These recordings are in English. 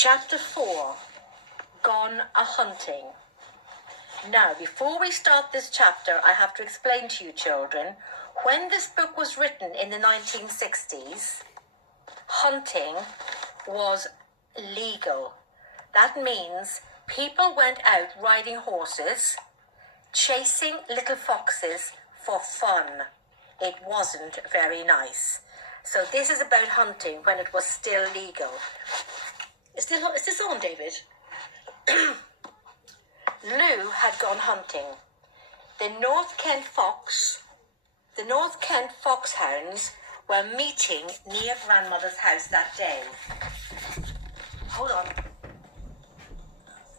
Chapter 4, Gone a-Hunting. Now, before we start this chapter, I have to explain to you, children, when this book was written in the 1960s, hunting was legal. That means people went out riding horses, chasing little foxes for fun. It wasn't very nice. So this is about hunting when it was still legal. Is this on, David? Lou had gone hunting. The North Kent foxhounds were meeting near Grandmother's house that day. Hold on.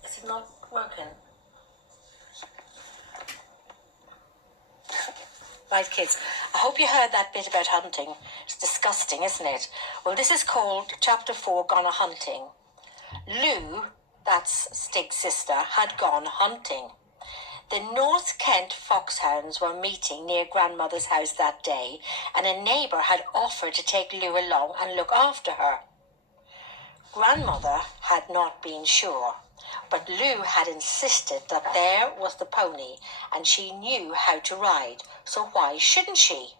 Is it not working? Right, kids, I hope you heard that bit about hunting. It's disgusting, isn't it? Well, this is called Chapter 4, Gone a-Hunting. Lou, that's Stig's sister, had gone hunting. The North Kent foxhounds were meeting near Grandmother's house that day, and a neighbour had offered to take Lou along and look after her. Grandmother had not been sure, but Lou had insisted that there was the pony, and she knew how to ride, so why shouldn't she?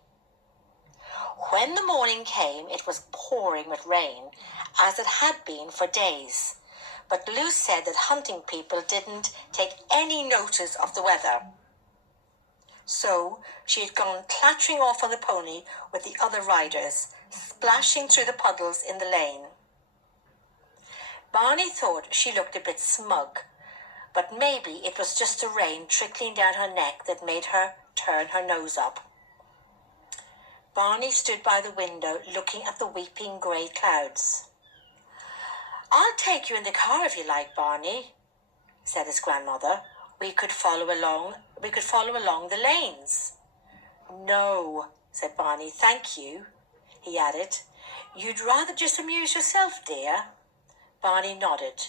When the morning came, it was pouring with rain, as it had been for days. But Lou said that hunting people didn't take any notice of the weather. So she had gone clattering off on the pony with the other riders, splashing through the puddles in the lane. Barney thought she looked a bit smug, but maybe it was just the rain trickling down her neck that made her turn her nose up. Barney stood by the window looking at the weeping grey clouds. "I'll take you in the car if you like, Barney," said his grandmother. We could follow along the lanes." "No," said Barney, "thank you," he added. "You'd rather just amuse yourself, dear?" Barney nodded.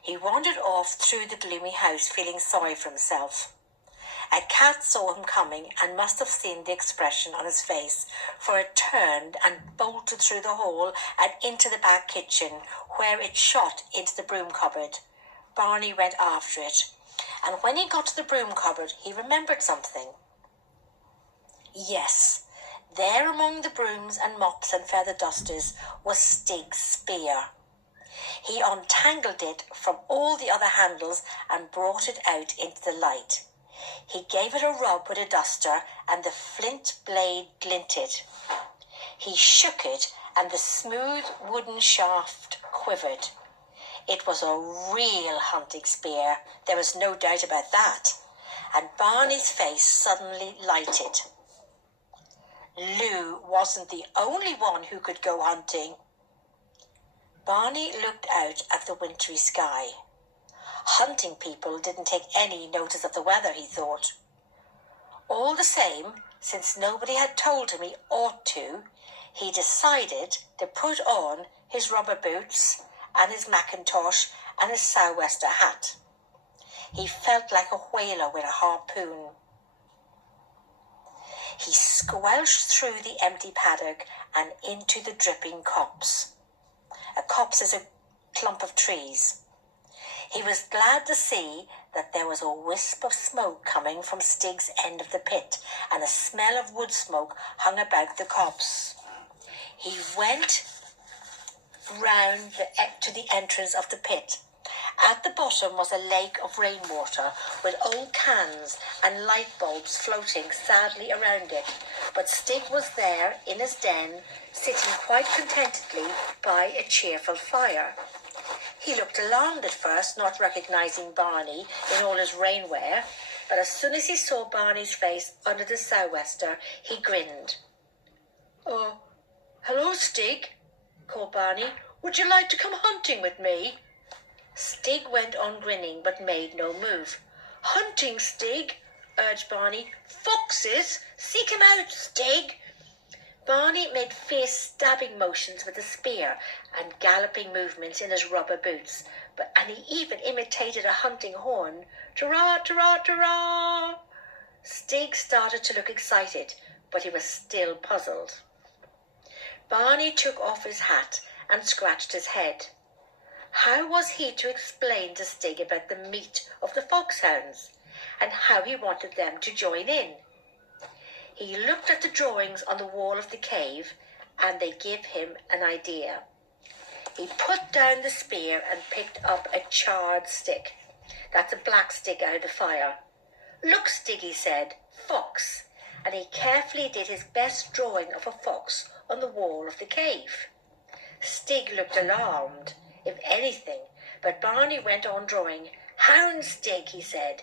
He wandered off through the gloomy house, feeling sorry for himself. A cat saw him coming and must have seen the expression on his face, for it turned and bolted through the hall and into the back kitchen, where it shot into the broom cupboard. Barney went after it, and when he got to the broom cupboard, he remembered something. Yes, there among the brooms and mops and feather dusters was Stig's spear. He untangled it from all the other handles and brought it out into the light. He gave it a rub with a duster, and the flint blade glinted. He shook it, and the smooth wooden shaft quivered. It was a real hunting spear, there was no doubt about that, and Barney's face suddenly lighted. Lou wasn't the only one who could go hunting. Barney looked out at the wintry sky. Hunting people didn't take any notice of the weather, he thought. All the same, since nobody had told him he ought to, he decided to put on his rubber boots and his mackintosh and his sou'wester hat. He felt like a whaler with a harpoon. He squelched through the empty paddock and into the dripping copse. A copse is a clump of trees. He was glad to see that there was a wisp of smoke coming from Stig's end of the pit, and a smell of wood smoke hung about the copse. He went round to the entrance of the pit. At the bottom was a lake of rainwater with old cans and light bulbs floating sadly around it, but Stig was there in his den, sitting quite contentedly by a cheerful fire. He looked alarmed at first, not recognising Barney in all his rainwear, but as soon as he saw Barney's face under the sou'wester, he grinned. "Oh, hello, Stig," called Barney. "Would you like to come hunting with me?" Stig went on grinning, but made no move. "Hunting, Stig," urged Barney. "Foxes! Seek 'em out, Stig." Barney made fierce stabbing motions with the spear and galloping movements in his rubber boots, and he even imitated a hunting horn. "Ta-ra, ta-ra, ta-ra!" Stig started to look excited, but he was still puzzled. Barney took off his hat and scratched his head. How was he to explain to Stig about the meat of the foxhounds and how he wanted them to join in? He looked at the drawings on the wall of the cave and they gave him an idea. He put down the spear and picked up a charred stick. That's a black stick out of the fire. "Look, Stig," he said, "fox." And he carefully did his best drawing of a fox on the wall of the cave. Stig looked alarmed, if anything, but Barney went on drawing. "Hound, Stig," he said.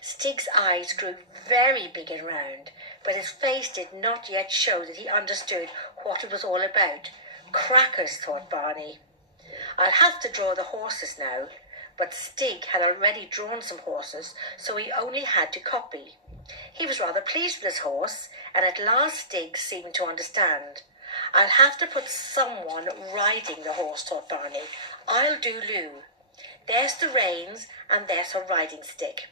Stig's eyes grew very big and round, but his face did not yet show that he understood what it was all about. Crackers, thought Barney. "I'll have to draw the horses now." But Stig had already drawn some horses, so he only had to copy. He was rather pleased with his horse, and at last Stig seemed to understand. "I'll have to put someone riding the horse," thought Barney. "I'll do Lou. There's the reins, and there's her riding stick."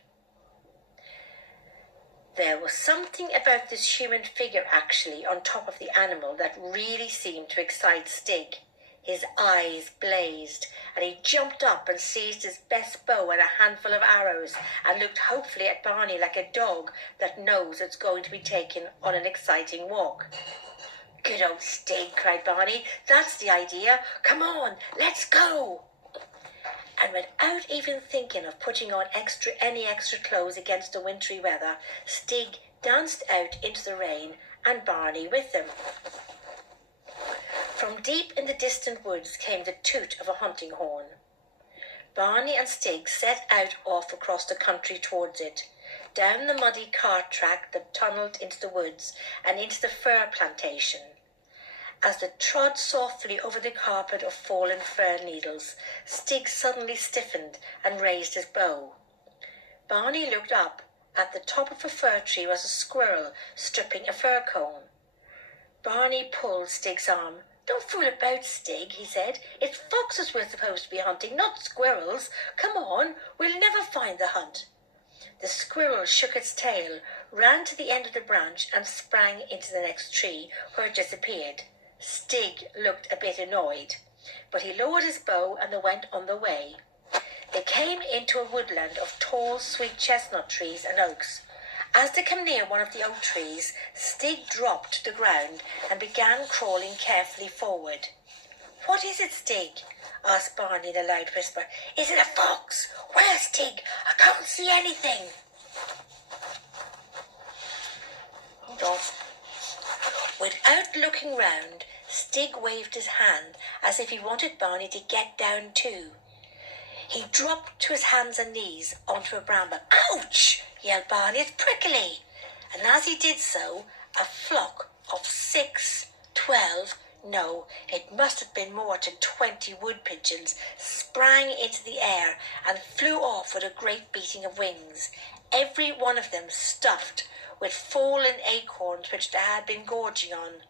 There was something about this human figure actually on top of the animal that really seemed to excite Stig. His eyes blazed, and he jumped up and seized his best bow and a handful of arrows and looked hopefully at Barney like a dog that knows it's going to be taken on an exciting walk. "Good old Stig," cried Barney. "That's the idea. Come on, let's go." And without even thinking of putting on any extra clothes against the wintry weather, Stig danced out into the rain and Barney with him. From deep in the distant woods came the toot of a hunting horn. Barney and Stig set out off across the country towards it, down the muddy cart track that tunnelled into the woods and into the fir plantation. As they trod softly over the carpet of fallen fir needles, Stig suddenly stiffened and raised his bow. Barney looked up. At the top of a fir tree was a squirrel stripping a fir cone. Barney pulled Stig's arm. "Don't fool about, Stig," he said. "It's foxes we're supposed to be hunting, not squirrels. Come on, we'll never find the hunt." The squirrel shook its tail, ran to the end of the branch and sprang into the next tree, where it disappeared. Stig looked a bit annoyed, but he lowered his bow and they went on their way. They came into a woodland of tall, sweet chestnut trees and oaks. As they came near one of the oak trees, Stig dropped to the ground and began crawling carefully forward. "What is it, Stig?" asked Barney in a loud whisper. "Is it a fox? Where, Stig? I can't see anything." Hold on. Without looking round, Stig waved his hand as if he wanted Barney to get down too. He dropped to his hands and knees onto a bramble. "Ouch!" yelled Barney. "It's prickly." And as he did so, a flock of 6, 12, no, it must have been more than 20 wood pigeons sprang into the air and flew off with a great beating of wings, every one of them stuffed with fallen acorns which they had been gorging on.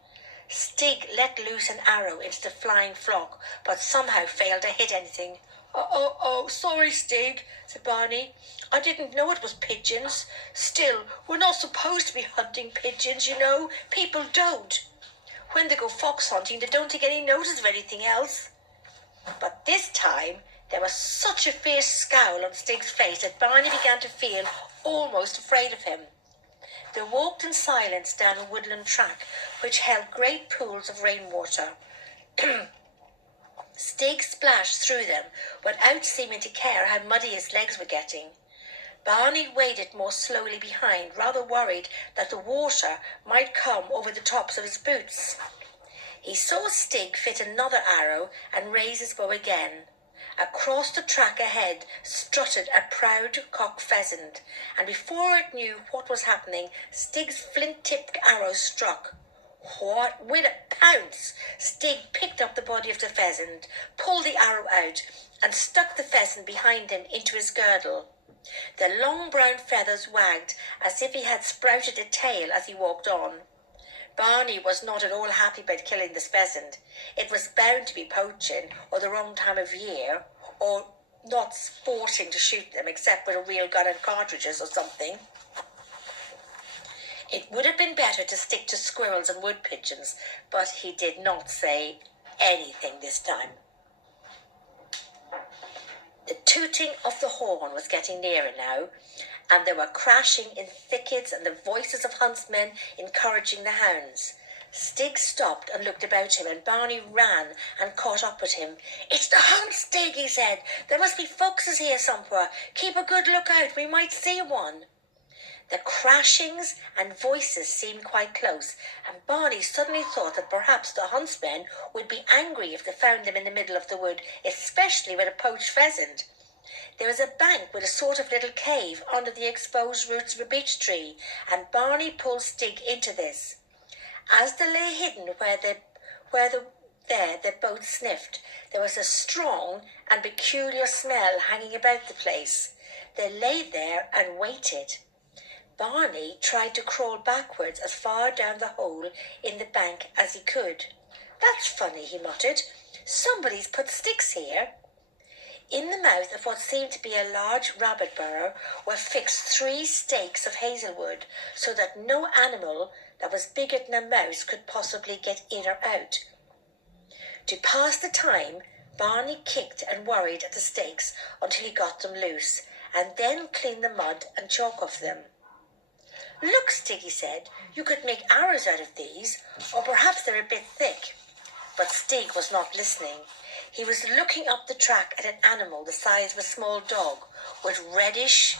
Stig let loose an arrow into the flying flock, but somehow failed to hit anything. Oh, sorry, Stig," said Barney. "I didn't know it was pigeons. Still, we're not supposed to be hunting pigeons, you know. People don't. When they go fox hunting, they don't take any notice of anything else." But this time, there was such a fierce scowl on Stig's face that Barney began to feel almost afraid of him. They walked in silence down a woodland track which held great pools of rainwater. Stig splashed through them without seeming to care how muddy his legs were getting. Barney waded more slowly behind, rather worried that the water might come over the tops of his boots. He saw Stig fit another arrow and raise his bow again. Across the track ahead strutted a proud cock pheasant, and before it knew what was happening, Stig's flint-tipped arrow struck. What? With a pounce, Stig picked up the body of the pheasant, pulled the arrow out, and stuck the pheasant behind him into his girdle. The long brown feathers wagged as if he had sprouted a tail as he walked on. Barney was not at all happy about killing this pheasant. It was bound to be poaching, or the wrong time of year, or not sporting to shoot them except with a real gun and cartridges or something. It would have been better to stick to squirrels and wood pigeons, but he did not say anything this time. tooting of the horn was getting nearer now, and there were crashing in thickets and the voices of huntsmen encouraging the hounds. Stig stopped and looked about him, and Barney ran and caught up with him. "It's the hunt, Stig," he said. "There must be foxes here somewhere. Keep a good look out. We might see one." The crashings and voices seemed quite close, and Barney suddenly thought that perhaps the huntsmen would be angry if they found them in the middle of the wood, especially with a poached pheasant. There was a bank with a sort of little cave under the exposed roots of a beech tree, and Barney pulled Stig into this. As they lay hidden they both sniffed. There was a strong and peculiar smell hanging about the place. They lay there and waited. Barney tried to crawl backwards as far down the hole in the bank as he could. "That's funny," he muttered. "Somebody's put sticks here." In the mouth of what seemed to be a large rabbit burrow were fixed 3 stakes of hazelwood, so that no animal that was bigger than a mouse could possibly get in or out. To pass the time, Barney kicked and worried at the stakes until he got them loose, and then cleaned the mud and chalk off them. "Look, Stig," he said, "you could make arrows out of these, or perhaps they're a bit thick." But Stig was not listening. He was looking up the track at an animal the size of a small dog, with reddish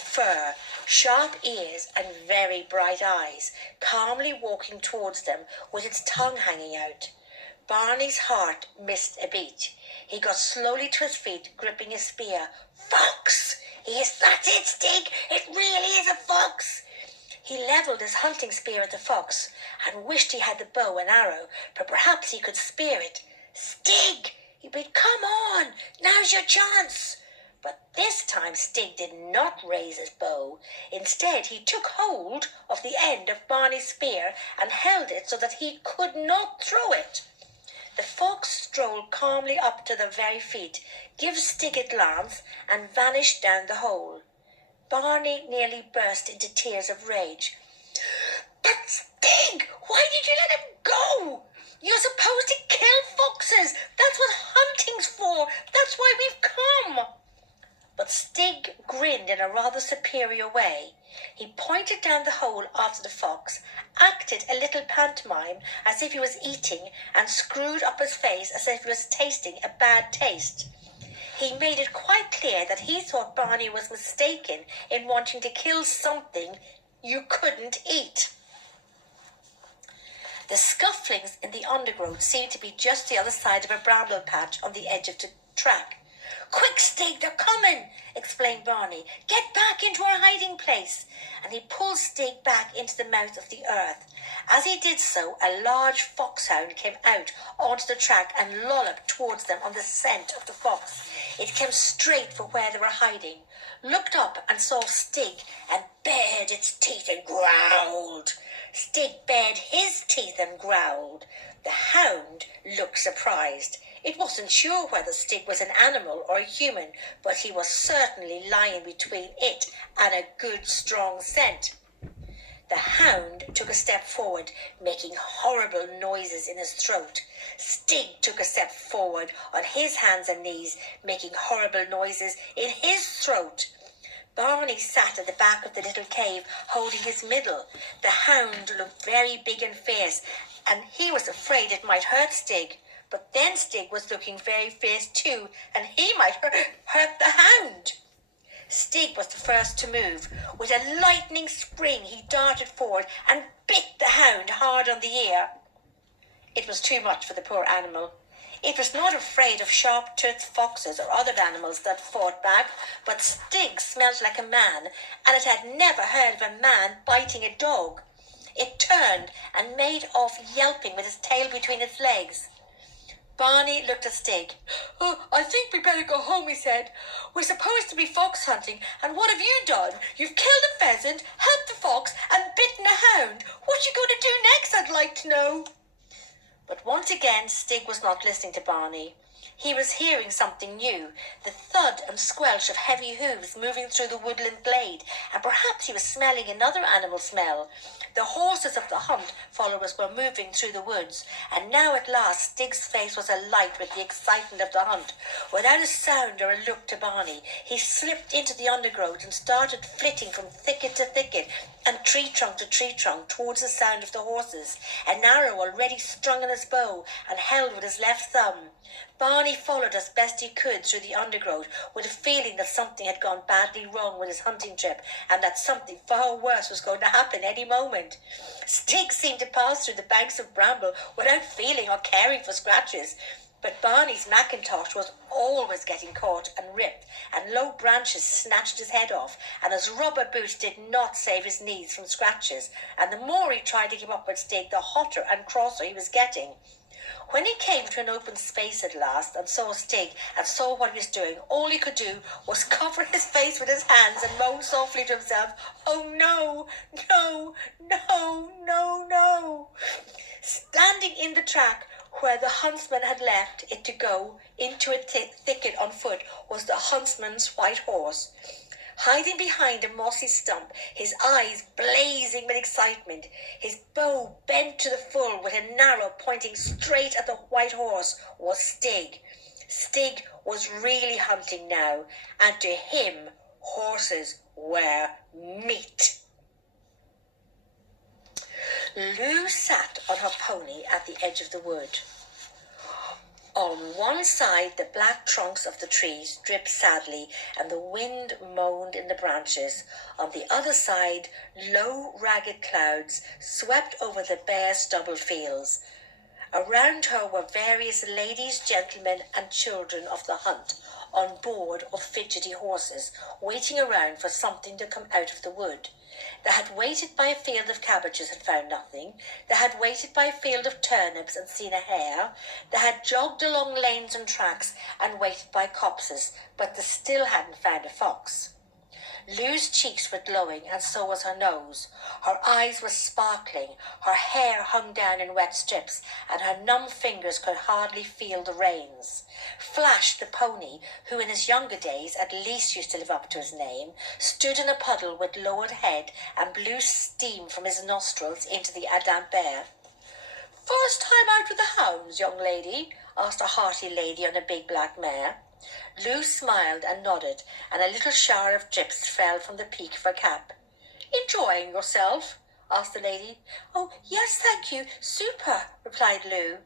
fur, sharp ears, and very bright eyes, calmly walking towards them with its tongue hanging out. Barney's heart missed a beat. He got slowly to his feet, gripping his spear. "Fox!" he hissed. "That's it, Stig! It really is a fox!" He levelled his hunting spear at the fox and wished he had the bow and arrow, for perhaps he could spear it. "Stig!" he bid. "Come on! Now's your chance!" But this time Stig did not raise his bow. Instead, he took hold of the end of Barney's spear and held it so that he could not throw it. The fox strolled calmly up to their very feet, gave Stig a glance, and vanished down the hole. Barney nearly burst into tears of rage. "But Stig, why did you let him go? You're supposed to kill foxes. That's what hunting's for. That's why we've come." But Stig grinned in a rather superior way. He pointed down the hole after the fox, acted a little pantomime as if he was eating, and screwed up his face as if he was tasting a bad taste. He made it quite clear that he thought Barney was mistaken in wanting to kill something you couldn't eat. The scufflings in the undergrowth seemed to be just the other side of a bramble patch on the edge of the track. "Quick, Stig, they're coming!" exclaimed Barney. "Get back into our hiding place!" And he pulled Stig back into the mouth of the earth. As he did so, a large foxhound came out onto the track and lolloped towards them on the scent of the fox. It came straight for where they were hiding, looked up and saw Stig, and bared its teeth and growled. Stig bared his teeth and growled. The hound looked surprised. It wasn't sure whether Stig was an animal or a human, but he was certainly lying between it and a good strong scent. The hound took a step forward, making horrible noises in his throat. Stig took a step forward on his hands and knees, making horrible noises in his throat. Barney sat at the back of the little cave, holding his middle. The hound looked very big and fierce, and he was afraid it might hurt Stig. But then Stig was looking very fierce too, and he might hurt the hound. Stig was the first to move. With a lightning spring, he darted forward and bit the hound hard on the ear. It was too much for the poor animal. It was not afraid of sharp-toothed foxes or other animals that fought back, but Stig smelt like a man, and it had never heard of a man biting a dog. It turned and made off yelping with its tail between its legs. Barney looked at Stig. "Oh, I think we better go home," he said. "We're supposed to be fox hunting, and what have you done? You've killed a pheasant, helped the fox, and bitten a hound. What you going to do next, I'd like to know?" But once again, Stig was not listening to Barney. He was hearing something new, the thud and squelch of heavy hooves moving through the woodland glade, and perhaps he was smelling another animal smell. The horses of the hunt followers were moving through the woods, and now at last Stig's face was alight with the excitement of the hunt. Without a sound or a look to Barney, he slipped into the undergrowth and started flitting from thicket to thicket and tree trunk to tree trunk towards the sound of the horses, an arrow already strung on his bow and held with his left thumb. Barney followed as best he could through the undergrowth with a feeling that something had gone badly wrong with his hunting trip and that something far worse was going to happen any moment. Stig seemed to pass through the banks of bramble without feeling or caring for scratches, but Barney's mackintosh was always getting caught and ripped, and low branches snatched his head off, and his rubber boots did not save his knees from scratches, and the more he tried to keep up with Stig, the hotter and crosser he was getting. When he came to an open space at last and saw Stig and saw what he was doing, all he could do was cover his face with his hands and moan softly to himself, "Oh no, no, no, no, no." Standing in the track where the huntsman had left it to go into a thicket on foot was the huntsman's white horse. Hiding behind a mossy stump, his eyes blazing with excitement, his bow bent to the full with an arrow pointing straight at the white horse, was Stig. Stig was really hunting now, and to him horses were meat. Lou sat on her pony at the edge of the wood. On one side, the black trunks of the trees dripped sadly, and the wind moaned in the branches. On the other side, low, ragged clouds swept over the bare stubble fields. Around her were various ladies, gentlemen, and children of the hunt, on board of fidgety horses, waiting around for something to come out of the wood. They had waited by a field of cabbages and found nothing. They had waited by a field of turnips and seen a hare. They had jogged along lanes and tracks and waited by copses, but they still hadn't found a fox. Lou's cheeks were glowing, and so was her nose. Her eyes were sparkling, her hair hung down in wet strips, and her numb fingers could hardly feel the reins. Flash, the pony, who in his younger days at least used to live up to his name, stood in a puddle with lowered head and blew steam from his nostrils into the damp air. "First time out with the hounds, young lady?" asked a hearty lady on a big black mare. Lou smiled and nodded, and a little shower of drips fell from the peak of her cap. "Enjoying yourself?" asked the lady. "Oh, yes, thank you, super," replied Lou.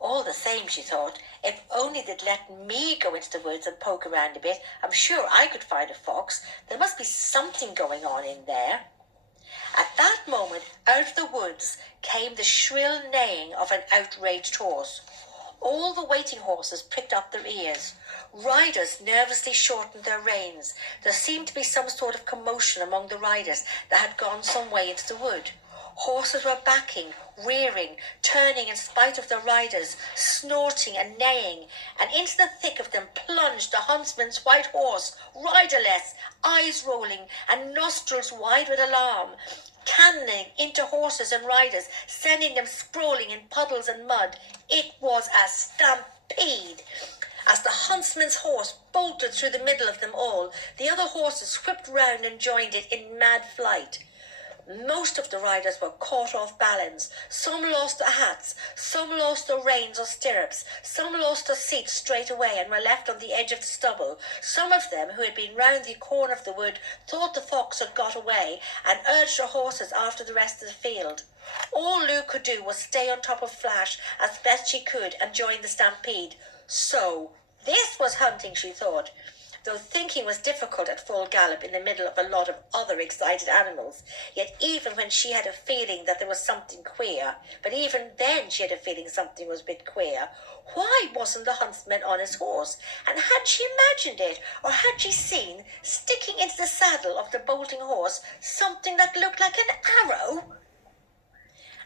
All the same, she thought, if only they'd let me go into the woods and poke around a bit, I'm sure I could find a fox. There must be something going on in there. At that moment, out of the woods came the shrill neighing of an outraged horse. All the waiting horses pricked up their ears. Riders nervously shortened their reins. There seemed to be some sort of commotion among the riders that had gone some way into the wood. Horses were backing, rearing, turning in spite of their riders, snorting and neighing, and into the thick of them plunged the huntsman's white horse, riderless, eyes rolling, and nostrils wide with alarm, cannoning into horses and riders, sending them sprawling in puddles and mud. It was a stampede. As the huntsman's horse bolted through the middle of them all, the other horses whipped round and joined it in mad flight. Most of the riders were caught off balance. Some lost their hats, some lost their reins or stirrups, some lost their seats straight away and were left on the edge of the stubble. Some of them, who had been round the corner of the wood, thought the fox had got away and urged their horses after the rest of the field. All Lou could do was stay on top of Flash as best she could and join the stampede. So, this was hunting, she thought, though thinking was difficult at full gallop in the middle of a lot of other excited animals. Yet even when she had a feeling that there was something queer, but even then she had a feeling something was a bit queer, why wasn't the huntsman on his horse? And had she imagined it, or had she seen, sticking into the saddle of the bolting horse, something that looked like an arrow?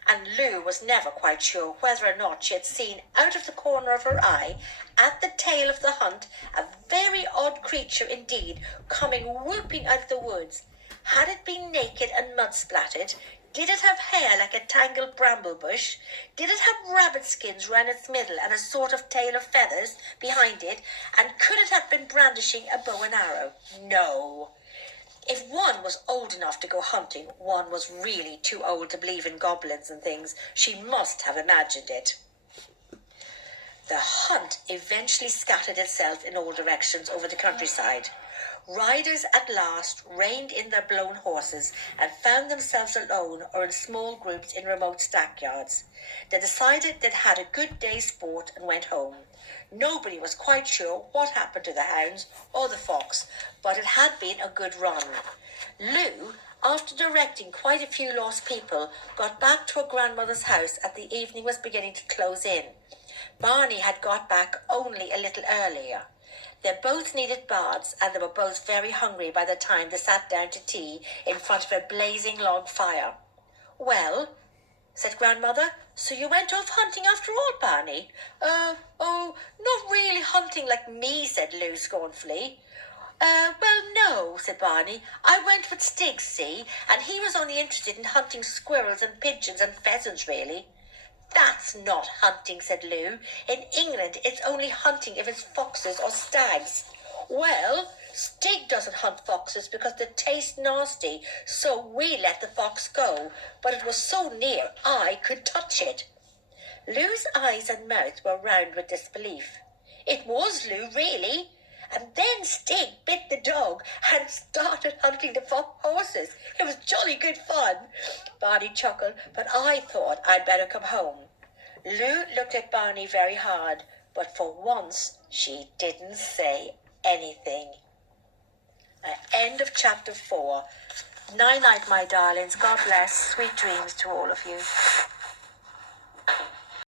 And Lou was never quite sure whether or not she had seen out of the corner of her eye, at the tail of the hunt, a very odd creature indeed, coming whooping out of the woods. Had it been naked and mud-splattered? Did it have hair like a tangled bramble bush? Did it have rabbit skins round its middle and a sort of tail of feathers behind it? And could it have been brandishing a bow and arrow? No. If one was old enough to go hunting, one was really too old to believe in goblins and things. She must have imagined it. The hunt eventually scattered itself in all directions over the countryside. Riders at last reined in their blown horses and found themselves alone or in small groups in remote stackyards. They decided they'd had a good day's sport and went home. Nobody was quite sure what happened to the hounds or the fox, but it had been a good run. Lou, after directing quite a few lost people, got back to her grandmother's house as the evening was beginning to close in. Barney had got back only a little earlier. They both needed baths, and they were both very hungry by the time they sat down to tea in front of a blazing log fire. "Well," said Grandmother, "so you went off hunting after all, Barney?" Oh, not really hunting like me," said Lou scornfully. Well, no," said Barney. "I went with Stig, see, and he was only interested in hunting squirrels and pigeons and pheasants, really." "That's not hunting," said Lou. "In England, it's only hunting if it's foxes or stags." "Well, Stig doesn't hunt foxes because they taste nasty, so we let the fox go, but it was so near I could touch it." Lou's eyes and mouth were round with disbelief. It was Lou, really. And then Stig bit the dog and started hunting the horses. It was jolly good fun. Barney chuckled, but I thought I'd better come home. Lou looked at Barney very hard, but for once she didn't say anything. End of chapter 4. Night-night, my darlings. God bless. Sweet dreams to all of you.